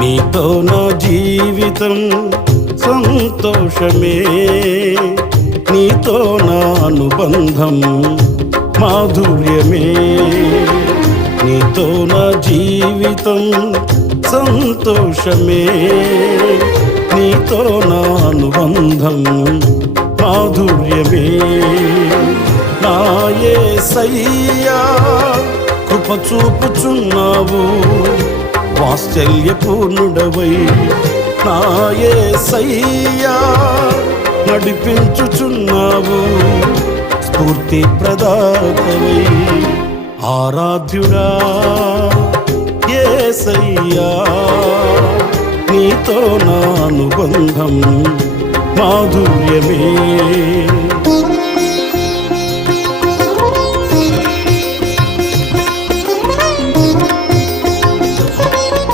నీతో నా జీవితం సంతోషమే, నీతో నా అనుబంధం మాధుర్యమే. నీతో నా జీవితం సంతోషమే, నీతో నా అనుబంధం మాధుర్యమే. నా యేసయ్యా కృప చూపుచున్నావు, వాత్సల్యపూర్ణుడవై. నా యేసయ్యా నడిపించుచున్నావు, స్ఫూర్తి ప్రదాతవై. ఆరాధ్యుడా యేసయ్యా, నీతో నా అనుబంధం మాధుర్యమే.